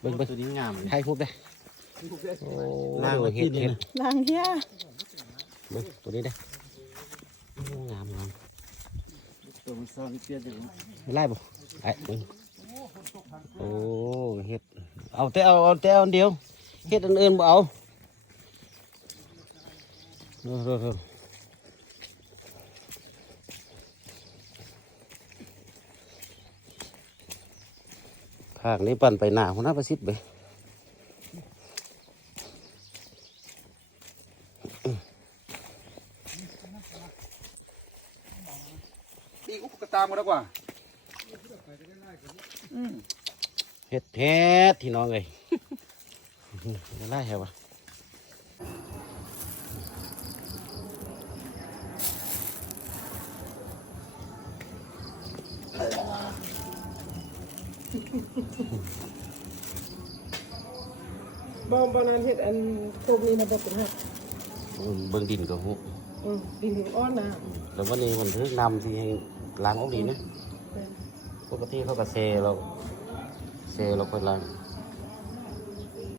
เบิ่งตัวนี้งามไทยพูดได้โอ้เห็ดเห็ด นางเฮีย เบิ่งตัวนี้ได้งามงาม ตัวมันซ้อนเปลี่ยนอย่างนี้ ไล่บ่ไอ้เบิ่งโอ้เห็ดเอาแต่เอาเดียวเห็ดอันอื่นบ่เอาข้างนี้ปั่นไปหน้าหัวหน้าประสิทธิ์ไป ตีกุ๊กกระตามกันดีกว่า เฮ็ดแท้ที่น้องเลยไล่เหรอวะบอมปานานเห็ดอันพวกนี้นะบอกเป็นหัก เบิ่งดินกับหู ดินอ้อนนะ แล้ววันนี้มันถึงนำที่ให้ล้างออกดินนะปกติเขาก็เซเราไปล้าง